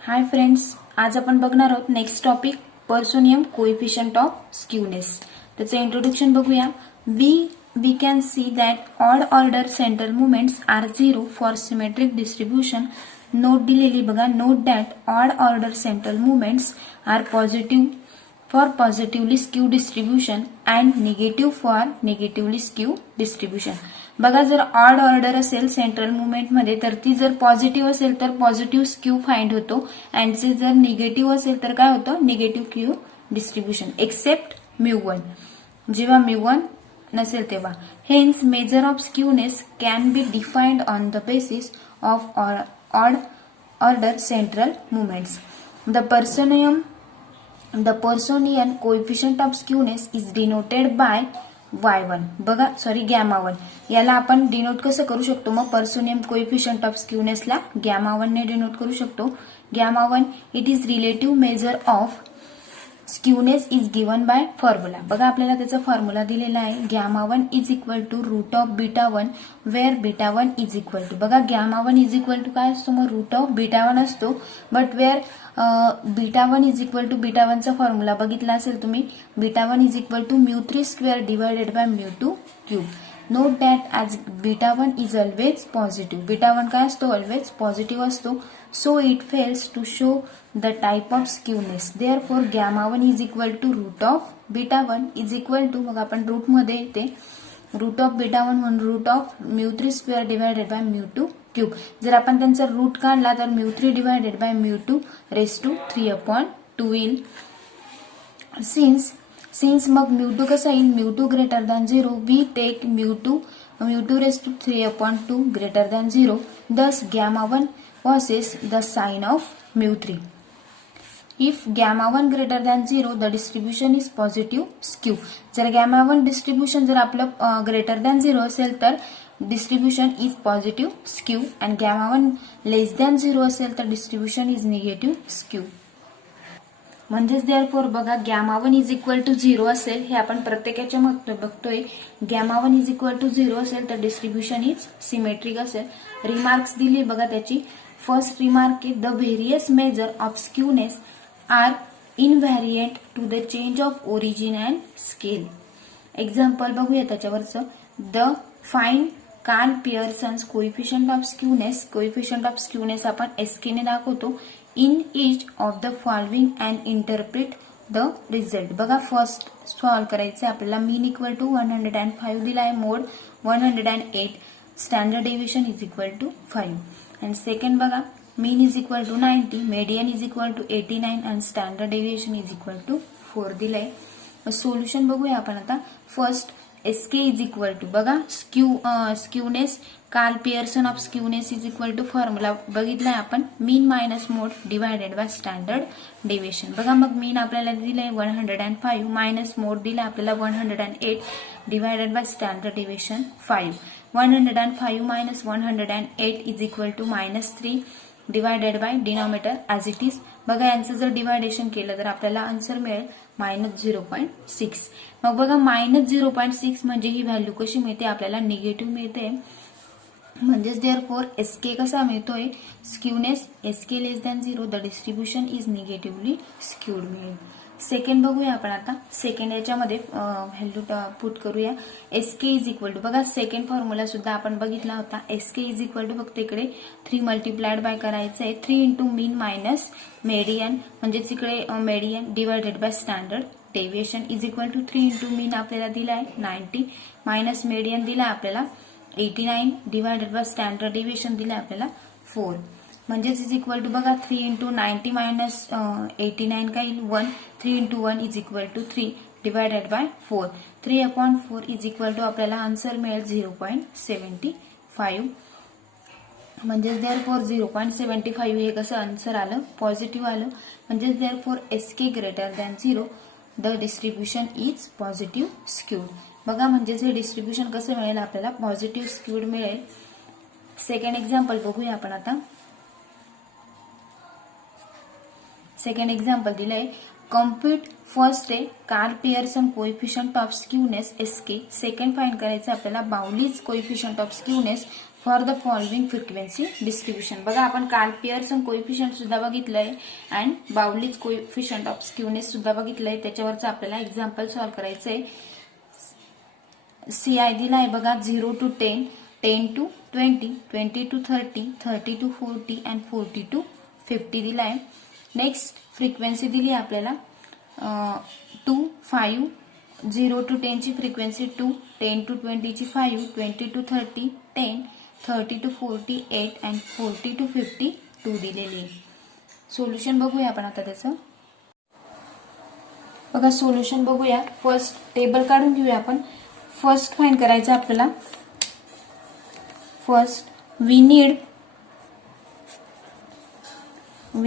Hi friends, आज आपण बघणार आहोत next topic Pearsonian coefficient of skewness. त्याचं इंट्रोडक्शन बघूया. We can see that odd order central movements are zero for symmetric distribution. Note दिलेली बघा. Note that odd order central movements are positive for positively skew distribution and negative for negatively skew distribution. बघा, जर odd order असेल central movement मध्ये तर ती जर positive असेल तर पॉझिटिव्ह स्क्यू फाइंड होतो अँड जर निगेटिव्ह असेल तर काय होतं, negative skew distribution except mu one. जेव्हा म्यू1 नसेल तेव्हा. Hence measure of skewness can be defined on the basis of odd order central movements. The Personian coefficient of skewness is denoted by y1. बघा, sorry, gamma1. याला आपण denote कसं करू शकतो? मग पर्सोनियम कोएफिशिएंट ऑफ स्क्यूनेसला gamma1 ने डिनोट करू शकतो. gamma1 it is relative measure of skewness is given by formula. बघा, आपल्याला त्याचा फॉर्म्युला दिलेला आहे. gamma1 is equal to root of beta one where beta one is equal to. बघा, gamma1 इज इक्वल टू काय असतो? मग रूट ऑफ बीटा1 असतो. But where beta one is equal to बीटा1चा फॉर्म्युला बघितला असेल तुम्ही. बीटा1 इज इक्वल टू म्यू3 square divided by mu two cube. Note that as beta one is always positive. Beta one काय असतो? ऑलवेज पॉझिटिव्ह असतो. So it fails to show the type of skewness. Therefore gamma1 is equal to root of beta one is equal to, मग आपण root मध्ये येते, root of beta one म्हणून root of म्यू3 square divided by mu two cube. जर आपण त्यांचा root काढला तर म्यू3 divided by mu two raise to 3/2 येईल. सिन्स मग म्यू2 कसा येईल? Mu two greater than 0. We take म्यू2 raise to 3/2 greater than 0. दस gamma1 possesses the sign of mu3. If gamma1 greater than 0, the distribution is positive skew. जर gamma1 distribution जर आपलं greater than 0 असेल तर distribution is positive skew and gamma1 less than 0 असेल तर distribution is negative skew. म्हणजेच therefore बघा, gamma1 is equal to 0 असेल, हे आपण प्रत्येकाच्या मत बघतोय. gamma1 इज इक्वल टू 0 असेल तर डिस्ट्रीब्युशन इज सिमेट्रिक असेल. रिमार्क्स दिली बघा त्याची. फर्स्ट रिमार्क आहे, the various measure of skewness are invariant to the change of origin and scale. Example बघूया त्याच्यावरचं. The find Karl Pearson's coefficient of skewness. Coefficient of skewness आपण SK ने दाखवतो. In each of the following and interpret the result. बघा, first solve करायचं आपल्याला. Mean equal to 105 दिला आहे, mode 108, standard deviation is equal to 5. And second बघा, mean is equal to 90, median is equal to 89 and standard deviation is equal to 4 दिलंय. Solution बघूया आपण आता. First SK is equal to, बघा, skewness, Karl Pearson of skewness is equal to formula बघितलाय आपण. Mean minus mode divided by standard deviation. बघा, मग मीन आपल्याला दिलंय 105, मायनस मोड दिला आपल्याला 108 divided by standard deviation 5. 105 minus 108 is equal to -3 divided by denominator as it is. बघा, यांचं जर डिवायडेशन केलं तर आपल्याला आन्सर मिळेल -0.6. मग बघा, -0.6 म्हणजे ही व्हॅल्यू कशी मिळते? आपल्याला निगेटिव्ह मिळते. म्हणजेच देअरफॉर एसके कसा मिळतोय? Skewness S K less than 0, the distribution is negatively skewed मिळेल. सेकंड बघूया आपण आता. सेकंड याच्यामध्ये व्हॅल्यू पुट करूया. एसके इज इक्वल टू, बघा, सेकंड फॉर्म्युला सुद्धा आपण बघितला होता. एसके इज इक्वल टू फक्त इकडे 3 मल्टिप्लाइड बाय करायचं आहे. 3 इंटू मीन मायनस मेडियन, म्हणजेच इकडे median divided by standard deviation is equal to 3 into mean आपल्याला दिला आहे 90 मायनस मेडियन दिला आपल्याला 89 डिवायडेड बाय स्टँडर्ड डेव्हिएशन दिला आपल्याला 4. म्हणजेच इज इक्वल टू, बघा, 3 इंटू 90 मायनस 89 काय येईल? 1. 3 into 1 is equal to 3 divided by 4. 3/4 is equal to आपल्याला आन्सर मिळेल 0.75. म्हणजेच देअरफॉर 0.75 हे कसं आन्सर आलं? पॉझिटिव्ह आलं. म्हणजेच therefore SK greater than 0, the distribution is positive skewed. बघा, म्हणजेच हे डिस्ट्रीब्युशन कसं मिळेल? आपल्याला पॉझिटिव्ह स्क्यूड मिळेल. सेकंड एक्झाम्पल बघूया आपण आता. सेकंड एक्झाम्पल दिलंय. कॉम्प्युट फर्स्ट आहे Karl Pearson coefficient of skewness SK. Second find करायचं आपल्याला Bowley's coefficient of skewness for the following frequency distribution. बघा आपण काल पिअर्सन कोइफिशियंट सुद्धा बघितलंय and Bowley's coefficient of skewness सुद्धा बघितलंय. त्याच्यावरचं आपल्याला एक्झाम्पल सॉल्व्ह करायचंय. CI दिला आहे बघा 0 to 10, 10 to 20, 20 to 30, 30 to 40 and 40 to 50 दिला आहे. नेक्स्ट फ्रिक्वेन्सी दिली आहे आपल्याला 2, 5, 0 to 10 ची फ्रिक्वेन्सी 2, 10 to 20 ची 5, 20 to 30 10, 30 to 40 8 अँड 40 to 50 2 दिलेली आहे. सोल्युशन बघूया आपण आता त्याचं. बघा सोल्युशन बघूया. फर्स्ट टेबल काढून घेऊया आपण. फर्स्ट फाइंड करायचं आपल्याला. First we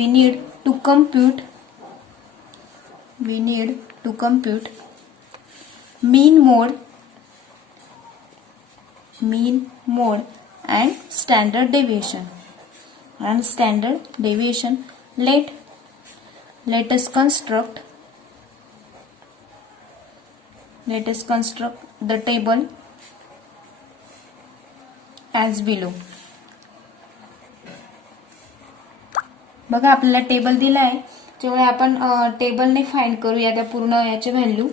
need to compute mean mode and standard deviation. Let us construct the table as below. बघा आपल्याला टेबल दिला आहे, त्यामुळे आपण टेबलने फाइंड करूया त्या पूर्ण याचे व्हॅल्यू.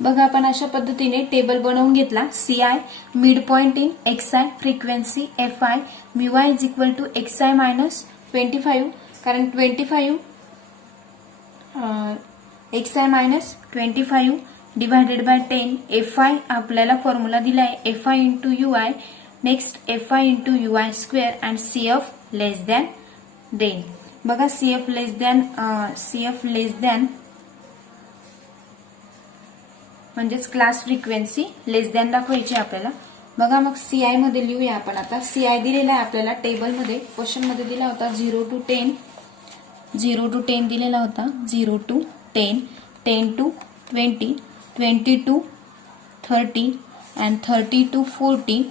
बघा आपण अशा पद्धतीने टेबल बनवून घेतला. CI mid point in XI frequency FI mu is equal to XI minus 25, कारण 25 XI minus 25 divided by 10. FI आपल्याला फॉर्म्युला दिला आहे FI into UI. Next FI into UI square and CF less than 10. बघा CF less than म्हणजेच class frequency less than दाखवायची आपल्याला. बघा मग CI मध्ये लिहूया आपण आता. CI दिलेला आहे आपल्याला टेबलमध्ये. क्वेश्चन मध्ये दिला होता 0 to 10 दिलेला होता. 0 to 10, 10 to 20, 20 to 30 and 30 to 40,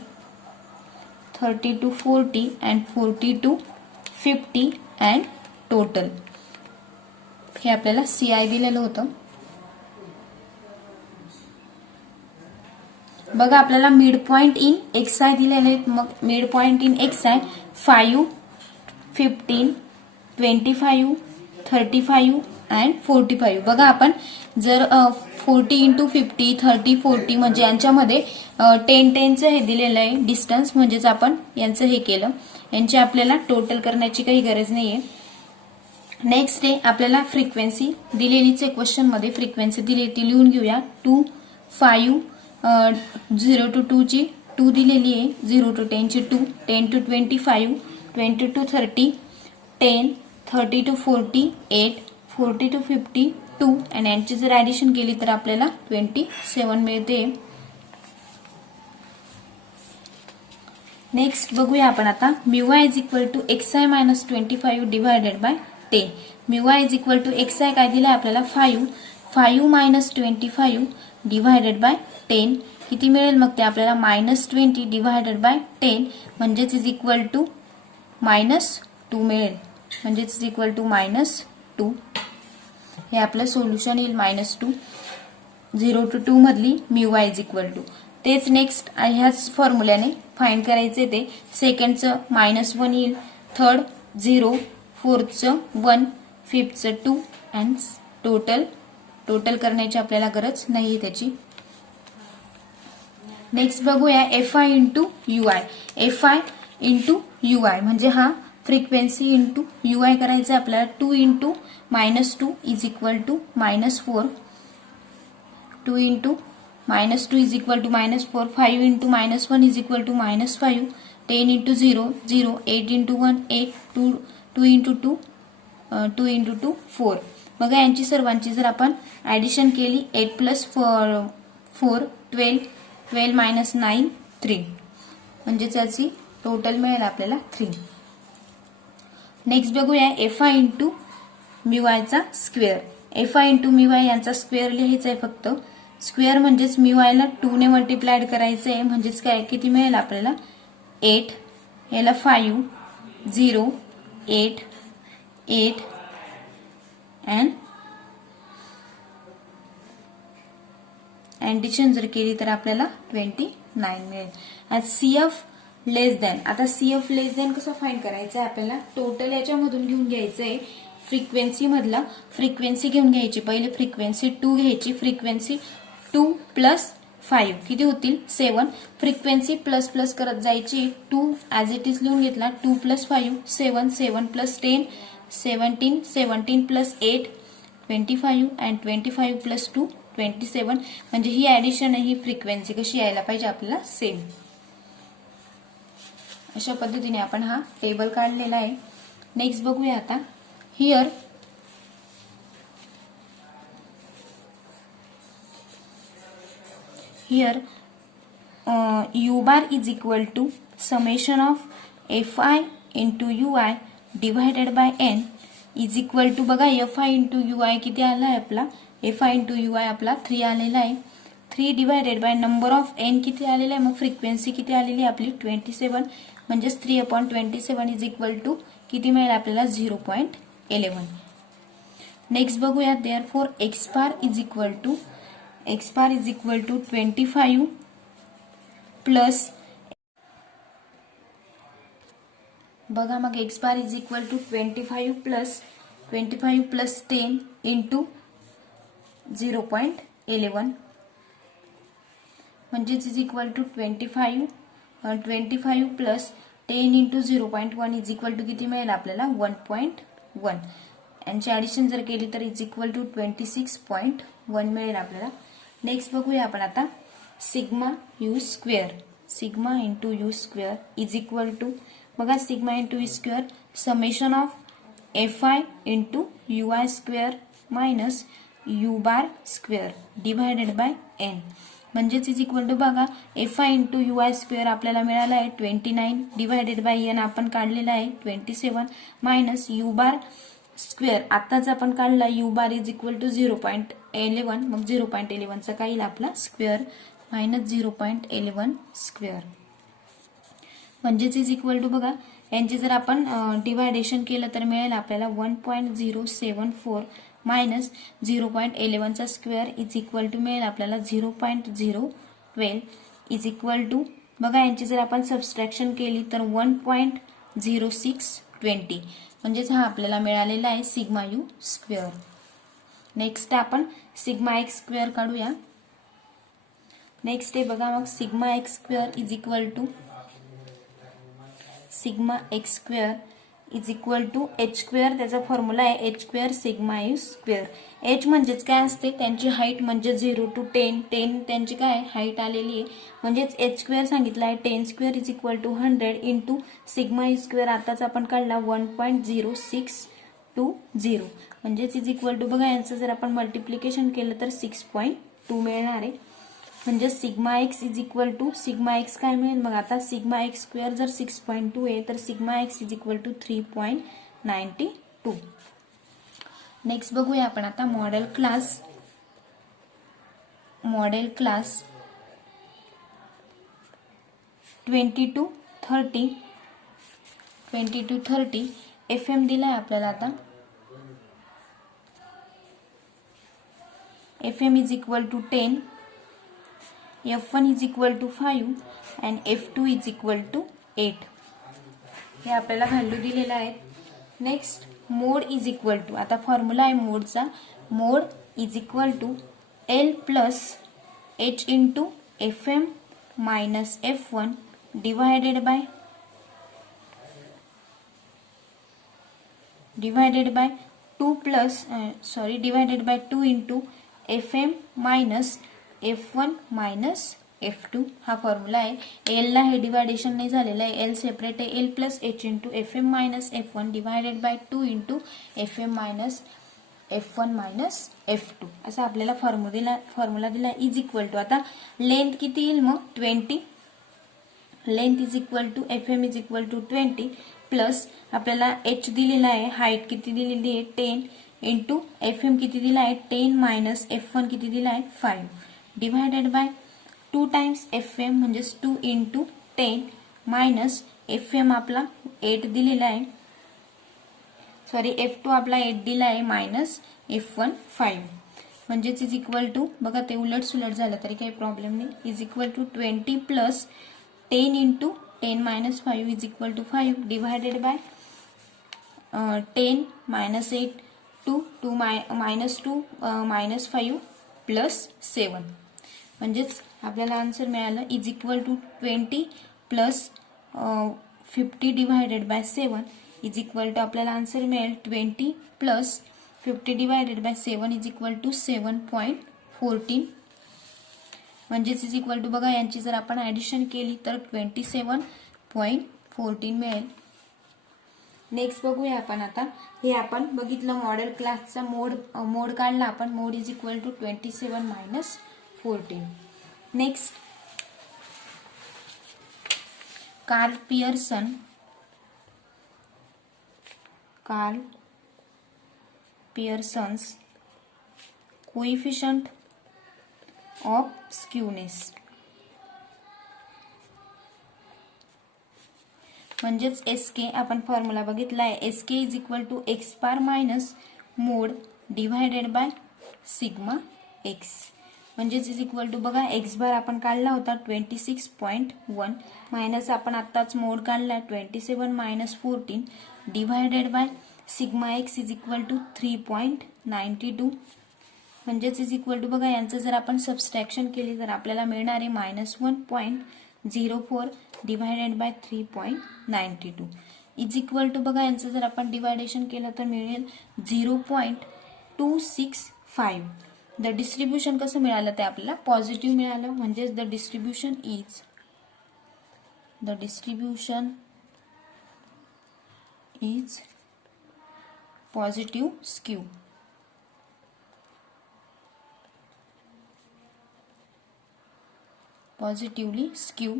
30 to 40 and 40 to 50 and total. हे आपल्याला CI दिलेलं होतं. बघा आपल्याला मिड पॉइंट इन XI दिलेले आहेत. मग mid point in XI 5, 15, 25, 35 and 45. बघा आपण जर 40 इंटू 50, 30, 40 म्हणजे यांच्यामध्ये 10चं हे दिलेलं आहे डिस्टन्स, म्हणजेच आपण यांचं हे केलं. यांची आपल्याला टोटल करण्याची काही गरज नाहीये. नेक्स्ट आहे आपल्याला फ्रिक्वेन्सी दिलेलीच आहे. क्वेश्चन मध्ये फ्रिक्वेन्सी दिली ती लिहून घेऊया. 2, 5, 0 to 2 ची 2 दिलेली आहे. 0 to 10 ची 2, 10 to 25, 20 to 30 10, 30 to 40 8, 40 to 50 2 आणि यांची जर ऍडिशन केली तर आपल्याला 27 मिळते. नेक्स्ट बघूया आपण आता. Mu is equal to XI minus 25 divided by 10. Mu is equal to XI काय दिलं आपल्याला 5 मायनस 25 डिवायडेड बाय 10. किती मिळेल मग ते आपल्याला -20 डिवायडेड बाय 10 म्हणजेच इज इक्वल टू -2 मिळेल. म्हणजेच इज इक्वल टू -2. हे आपलं सोल्युशन येईल -2. 0 to 2 मधली म्यू इज इक्वल टू. तेच नेक्स्ट ह्याच फॉर्म्युल्याने फाइंड करायचे. ते सेकंडचं -1 येईल, थर्ड 0, फोर्थचं 1, फिफ्थचं 2 अँड टोटल करण्याची आपल्याला गरज नाही त्याची. नेक्स्ट बघूया FI into UI. FI into UI म्हणजे हा फ्रिक्वेन्सी इंटू UI करायचं आपल्याला. 2 into -2 is equal to -4. 2 into -2 is equal to -4. 5 into -1 is equal to -5. 10 into 0 0. 8 into 1 8. 2 into 2 2 into 2 4. बघा यांची सर्वांची जर आपण ऍडिशन केली 8 प्लस 4 12, 12 मायनस 9 3 म्हणजे त्याची टोटल मिळेल आपल्याला 3. नेक्स्ट बघूया FI इंटू म्यू चा स्क्वेअर. FI इंटू म्यू यांचा स्क्वेअर लिहायचा आहे फक्त. स्क्वेअर म्हणजेच म्यू ला 2 ने मल्टिप्लाइड करायचं आहे. म्हणजेच काय किती मिळेल आपल्याला 8. याला 5 0 8 8 अँड ऍडिशन जर केली तर आपल्याला 29 मिळेल. सी एफ लेस दॅन. आता सी एफ लेस दॅन कसं फाइंड करायचं आहे आपल्याला, टोटल याच्यामधून घेऊन घ्यायचं आहे फ्रिक्वेन्सी मधला, फ्रिक्वेन्सी घेऊन घ्यायची. पहिले फ्रिक्वेन्सी 2 घ्यायची, फ्रिक्वेन्सी 2 प्लस 5 किती होतील 7. फ्रिक्वेन्सी प्लस प्लस करत जायची. 2 ॲज इट इज लिहून घेतला, 2 plus 5 7, 7 plus 10 17, 17 plus 8 25 and 25 plus 2 27. म्हणजे ही ऍडिशन आहे, ही फ्रिक्वेन्सी कशी यायला पाहिजे आपल्याला सेम. अशा पद्धतीने आपण हा टेबल काढलेला आहे. नेक्स्ट बघूया आता. Here u bar is equal to summation of fi into ui divided by n is equal to, बघा fi into ui किती आला आहे आपला, fi into ui आपला 3 आलेला आहे. 3 divided by number of n किती आलेला आहे, मग फ्रिक्वेन्सी किती आलेली आहे आपली 27. म्हणजेच 3/27 इज इक्वल टू किती मिळेल आपल्याला 0.11. नेक्स्ट बघूया. Therefore x bar is equal to 25 plus, बघा मग x bar is equal to 25 plus 10 into 0.11 म्हणजेच is equal to 25 plus 10 into 0.1 is equal to किती मिळेल आपल्याला 1.1. यांची ऍडिशन जर केली तर इज इक्वल टू 26.1 मिळेल आपल्याला. नेक्स्ट बघूया आपण आता. Sigma u square is equal to, बघा sigma into u square summation of fi into ui square minus u bar square divided by n. म्हणजेच इज इक्वल टू, बघा fi इंटू ui स्क्वेअर आपल्याला मिळाला आहे 29 divided by n आपण काढलेला आहे 27 minus u bar square आताच आपण काढला u bar is equal to 0.11. मग 0.11 चा काय येईल आपला स्क्वेअर मायनस 0.11 स्क्वेअर. म्हणजेच इज इक्वल टू, बघा यांची जर आपण डिवायडेशन केलं तर मिळेल आपल्याला 1.074 मायनस 0.11 चा स्क्वेअर इज इक्वल टू मिळेल आपल्याला 0.012 इज इक्वल टू, बघा यांची जर आपण सबस्ट्रॅक्शन केली तर 1.0620. म्हणजेच हा आपल्याला मिळालेला आहे सिग्मा यू स्क्वेअर. नेक्स्ट आपण सिग्मा एक्स स्क्वेअर काढूया. नेक्स्ट आहे बघा मग sigma x square is equal to H square. त्याचा फॉर्म्युला आहे H square sigma u square. H म्हणजेच काय असते, त्यांची हाईट म्हणजे 0 to 10 त्यांची काय हाईट आलेली आहे. म्हणजेच एच स्क्वेअर सांगितलं आहे 10 square is equal to 100 into sigma u square आताच आपण काढला 1.0620. म्हणजेच इज इक्वल टू, बघा यांचं जर आपण मल्टिप्लिकेशन केलं तर 6.2 मिळणार आहे. म्हणजे sigma x is equal to sigma x काय मिळेल, मग आता सिग्मा एक्स स्क्वेअर जर 6.2 आहे तर sigma x is equal to 3.92. Next बघूया आपण आता मॉडेल क्लास 20 to 30 FM दिलाय आपल्याला. आता FM is equal to 10, F1 is equal to 5 and F2 is equal to 8. हे आपल्याला व्हॅल्यू दिलेला आहे. Next mode is equal to, आता फॉर्म्युला आहे मोडचा, mode is equal to L plus H into FM minus F1 divided by 2 into FM minus F1 minus F2. हा formula आहे. L ला हे डिवायडेशन नाही झालेलं आहे, L सेपरेट आहे. L plus H into FM minus F1 divided by 2 into FM minus F1 minus F2 असा आपल्याला फॉर्म्युला दिला इज इक्वल टू. आता लेंथ किती येईल मग 20. Length is equal to FM is equal to 20 plus आपल्याला H दिलेला आहे, हाईट किती दिलेली आहे 10 इंटू FM किती दिला आहे 10 मायनस F1 किती दिला आहे 5 डिवायडेड बाय 2 टाइम्स FM म्हणजेच 2 इंटू 10 मायनस FM आपला 8 दिलेला आहे, सॉरी F2 आपला 8 दिला आहे मायनस F1 5. म्हणजेच इज इक्वल टू, बघा ते उलट सुलट झालं तरी काही प्रॉब्लेम नाही, is equal to 20 plus 10 into 10 minus 5 is equal to 5 divided by 10 minus 8 2 minus 2 minus 5 plus 7 म्हणजेच आपल्याला आन्सर मिळालं is equal to 20 plus 50 divided by 7 is equal to आपल्याला आन्सर मिळेल 20 plus 50 divided by 7 is equal to 7.14 म्हणजेच is equal to बघा यांची जर आपण ऍडिशन केली तर 27.14 मिळेल. नेक्स्ट बघूया आपण आता हे आपण बघितलं मॉडेल क्लासचा मोड काढला आपण mode is equal to 27 minus 14. Next Karl Pearson's coefficient of skewness म्हणजेच एसके आपण फॉर्म्युला बघितला आहे SK is equal to x bar minus mode divided by sigma x म्हणजेच इज इक्वल टू बघा एक्स बार आपण काढला होता 26.1 मायनस आपण आत्ताच मोड काढला 27 minus 14 divided by sigma x is equal to 3.92 म्हणजेच इज इक्वल टू बघा यांचं जर आपण सबस्ट्रॅक्शन केली तर आपल्याला मिळणार आहे -1.04 divided by 3.92 is equal to बघा यांचं जर आपण डिवायडेशन केलं तर मिळेल 0.265. द डिस्ट्रीब्युशन कसं मिळालं ते आपल्याला पॉझिटिव्ह मिळालं म्हणजेच the distribution is positive skew. Positively skew.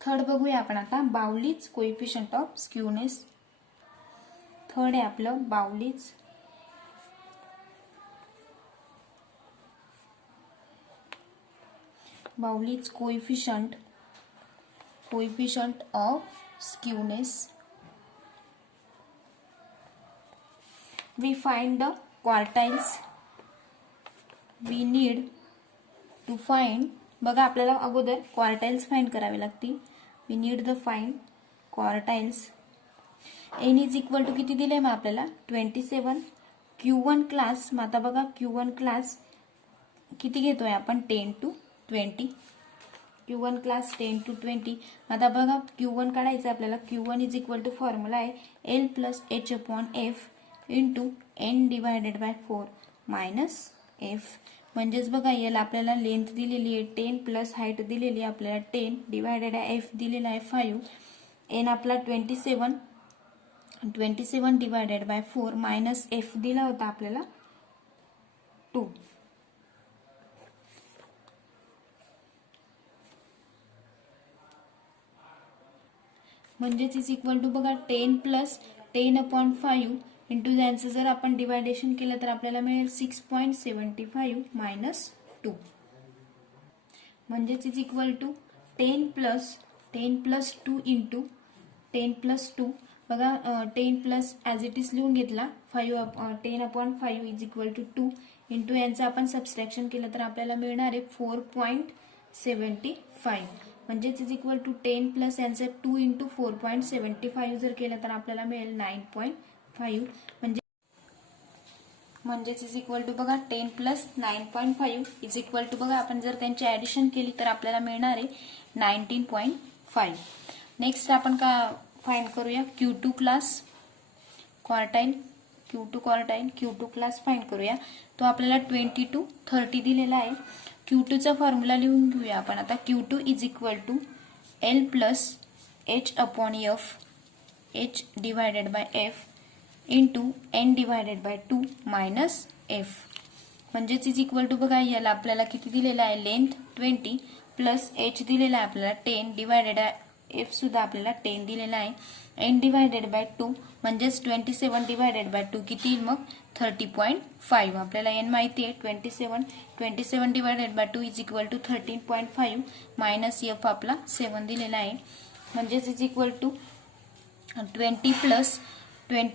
Third बघूया आपण आता Bowley's coefficient of skewness. Third आहे आपलं Bowley's coefficient of skewness. We find the quartiles. We need to find बघा आपल्याला अगोदर क्वार्टाइल्स फाइंड करावे लागतील. We need the find quartiles. n is equal to किती दिले मग आपल्याला 27. Q1 क्लास मग आता बघा Q1 क्लास किती घेतोय आपण 10 to 20. Q1 class 10 to 20. आता बघा Q1 काढायचं आपल्याला. Q1 is equal to formula आहे L plus H upon F into n divided by 4 minus F. म्हणजेच बघा याला आपल्याला लेंथ दिलेली आहे 10 प्लस हाईट दिलेली आहे आपल्याला 10 डिवायडेड आहे F दिलेला आहे 5 n आपला 27 डिवायडेड बाय 4 मायनस F दिला होता आपल्याला 2. म्हणजेच इज इक्वल टू बघा 10 प्लस 10 अपॉन 5 इंटू यांचं जर आपण डिवायडेशन केलं तर आपल्याला मिळेल 6.75 मायनस 2. म्हणजेच is equal to 10 plus 2 into 10 plus 2 बघा 10 प्लस ॲज इट इज लिहून घेतला 10 upon 5 is equal to 2 into यांचं आपण सबस्ट्रॅक्शन केलं तर आपल्याला मिळणार आहे 4.75. म्हणजेच इज इक्वल टू 10 प्लस यांचं 2 इंटू 4.75 जर केलं तर आपल्याला मिळेल 9.5 म्हणजेच इज इक्वल टू बघा 10 प्लस 9.5 इज इक्वल टू बघा आपण जर त्यांची ऍडिशन केली तर आपल्याला मिळणार आहे 19.5. नेक्स्ट आपण का फाइंड करूया Q2 class quartile Q2 class find करूया. तो आपल्याला 20 to 30 दिलेला आहे. Q2 चा फॉर्म्युला लिहून घेऊया आपण आता. Q2 is equal to L plus H upon F H divided by F into n divided by 2 minus F. म्हणजेच इज इक्वल टू बघा याला आपल्याला किती दिलेला आहे लेंथ 20 प्लस H दिलेला आहे आपल्याला 10 डिवायडेड F सुद्धा आपल्याला 10 दिलेला आहे n डिवायडेड बाय 2 म्हणजेच 27 डिवायडेड बाय 2 किती येईल मग 30.5. आपल्याला n माहिती आहे 27 divided by 2 is equal to 13.5 minus F आपला 7 दिलेला आहे. म्हणजेच is equal to 20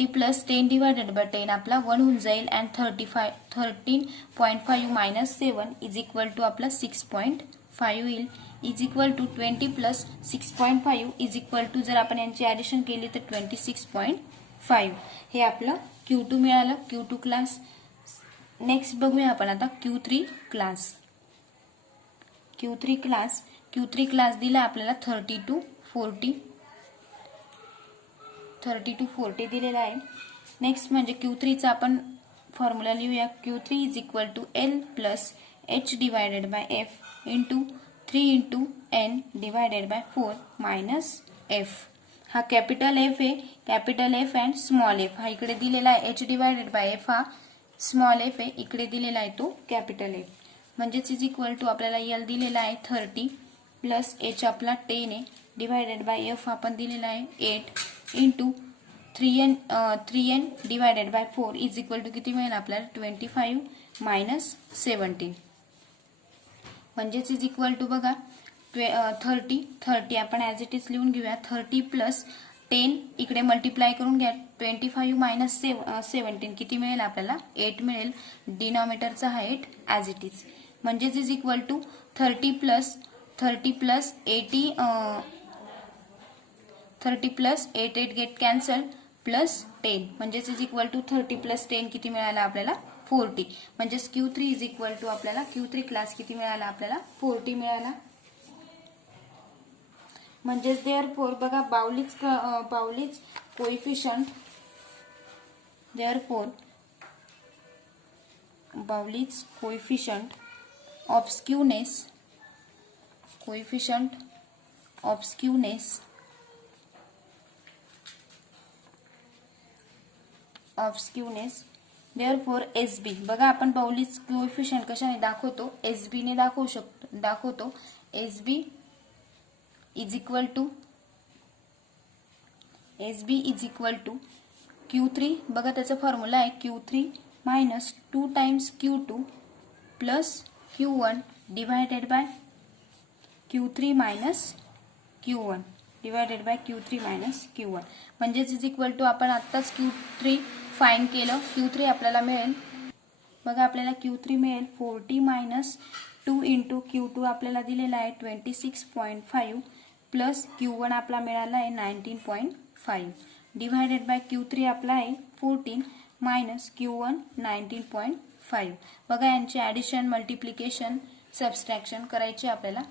plus 10 divided by 10 आपला 1 होऊन जाईल and 13.5 minus 7 is equal to आपला 6.5. 5 येईल is equal to 20 plus 6.5 is equal to जर आपण यांची ॲडिशन केली तर 26.5 हे आपलं Q2 मिळालं. Q2 class. नेक्स्ट बघूया आपण आता Q3 क्लास. Q3 क्लास दिला आपल्याला 30 to 40 दिलेला आहे. नेक्स्ट म्हणजे Q3 चा आपण फॉर्म्युला लिहूया. Q3 is equal to L plus H divided by F into 3 into N divided by 4 minus F. हा कॅपिटल F आहे. Capital F and small f. हा इकडे दिलेला आहे H डिवायडेड बाय F हा स्मॉल f आहे. इकडे दिलेला आहे तो कॅपिटल F. म्हणजेच इज इक्वल टू आपल्याला L दिलेला आहे 30 प्लस H आपला 10 आहे डिवायडेड बाय F आपण दिलेला आहे 8 into 3n divided by 4 is equal to किती मिळेल आपल्याला 25 मायनस 17. म्हणजेच इज इक्वल टू बघा 30 आपण ॲज इट इज लिहून घेऊया. 30 प्लस 10 इकडे मल्टिप्लाय करून घ्या. 25 मायनस 17 किती मिळेल आपल्याला 8 मिळेल. डिनॉमिनेटरचा हा 8 ॲज इट इज. म्हणजेच is equal to 30 plus 80 30 plus 8 get cancel plus 10 म्हणजेच इज इक्वल टू 30 प्लस 10 किती मिळाला आपल्याला 40. म्हणजेच Q3 इज इक्वल टू आपल्याला Q3 क्लास किती मिळाला आपल्याला 40 मिळाला. म्हणजेच देअरफॉर बघा Bowley's coefficient therefore Bowley's coefficient of skewness therefore SB बघा आपण बाउलीज कोएफिशियंट कशाने दाखवतो SB ने दाखवतो SB is equal to Q3 बघा त्याचा फॉर्म्युला आहे Q3 minus 2 times Q2 plus Q1 divided by Q3 minus Q1 divided by Q3 minus Q1. म्हणजेच इज इक्वल टू आपण आत्ताच Q3 फाइंड केलं. Q3 आपल्याला मिळेल बघा आपल्याला Q3 मिळेल 40 मायनस 2 इंटू Q2 आपल्याला दिलेला आहे 26.5 प्लस Q1 आपला मिळाला आहे 19.5 डिवायडेड बाय Q3 आपला आहे 14 मायनस Q1 19.5. बघा यांची ॲडिशन मल्टिप्लिकेशन सबस्ट्रॅक्शन करायची आपल्याला.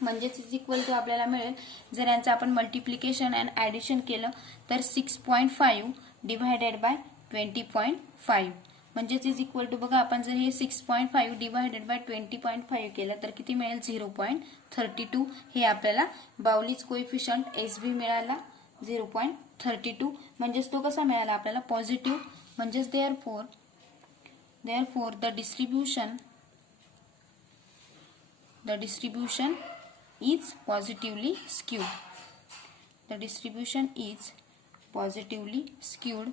म्हणजेच इज इक्वल टू आपल्याला मिळेल जर यांचं आपण मल्टिप्लिकेशन अँड ॲडिशन केलं तर 6.5 डिवायडेड बाय 20.5 म्हणजेच इज इक्वल टू बघा आपण जर हे 6.5 डिवायडेड बाय 20.5 केलं तर किती मिळेल 0.32. हे आपल्याला बाउलीज कोएफिशियंट SB मिळाला 0.32. म्हणजेच तो कसा मिळाला आपल्याला पॉझिटिव्ह. म्हणजेच therefore the distribution is positively skewed. The distribution is positively skewed